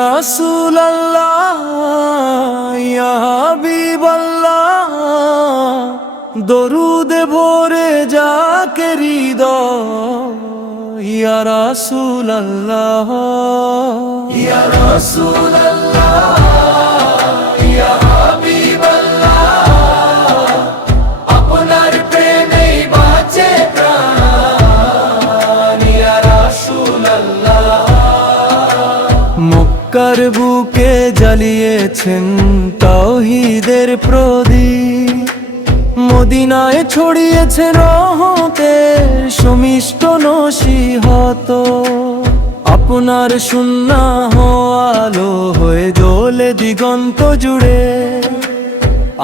রাসূলুল্লাহ ইয়া হাবিবাল্লাহ, দরুদে ভরে যাকে হৃদয়। ইয়া রাসূলুল্লাহ ইয়া রাসূলুল্লাহ ইয়া হাবিবাল্লাহ, আপনার প্রেমেই বাঁচে প্রাণ। ইয়া রাসূলুল্লাহ মক্কার বুকে জ্বালিয়েছেন তাওহীদের প্রদীপ, মদিনায় ছড়িয়েছেন রহমতের সুমিষ্ট নসিহত। আপনার সুন্নাহ আলো হয়ে জ্বলে দিগন্ত জুড়ে,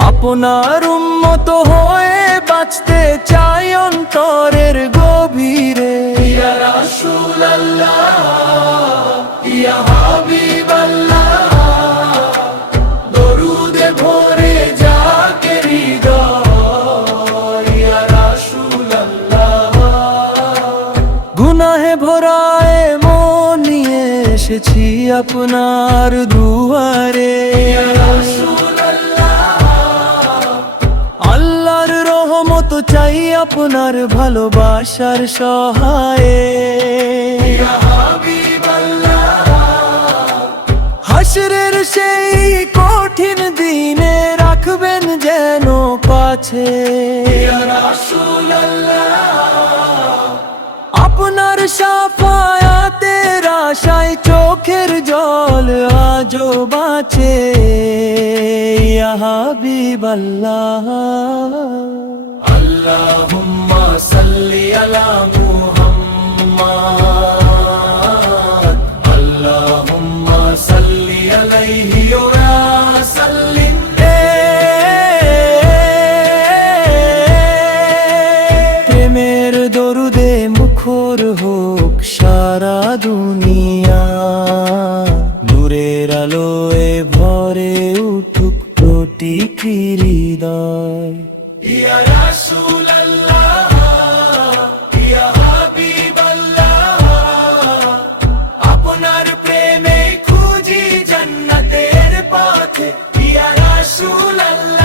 আপনার উম্মত হয়ে বাঁচতে চাই অন্তরের গভীরে। ইয়া রাসূলুল্লাহ ইয়া হাবিবাল্লাহ, দরুদে ভরে যাকে হৃদয়। ইয়া রাসূলুল্লাহ গুনাহে ভরা এ মন নিয়ে এসেছি আপনার দুয়ারে। ইয়া রাসূলুল্লাহ আল্লাহর রহমত চাই আপনার ভালোবাসার সহায়ে। ইয়া হাবিবাল্লাহ হাসরের সেই কঠিন দিনে রাখবেন যেন কাছে। ইয়া রাসূলুল্লাহ আপনার শাফায়াতের আশায় চোখের জল আজও বাঁচে। ইয়া হাবিবাল্লাহ আল্লাহুম্মা সাল্লি আলা মুহাম্মাদ, আল্লাহুম্মা সাল্লি আলাইহি ওয়া সাল্লিম। প্রেমের দরুদে মুখর হোক সারা দুনিয়া, নূরের আলোয় ভরে উঠুক প্রতিটি হৃদয়। ইয়া রাসূলুল্লাহ ইয়া হাবিবাল্লাহ, আপনার প্রেমে খুঁজি জান্নাতের পথে। ইয়া রাসূলুল্লাহ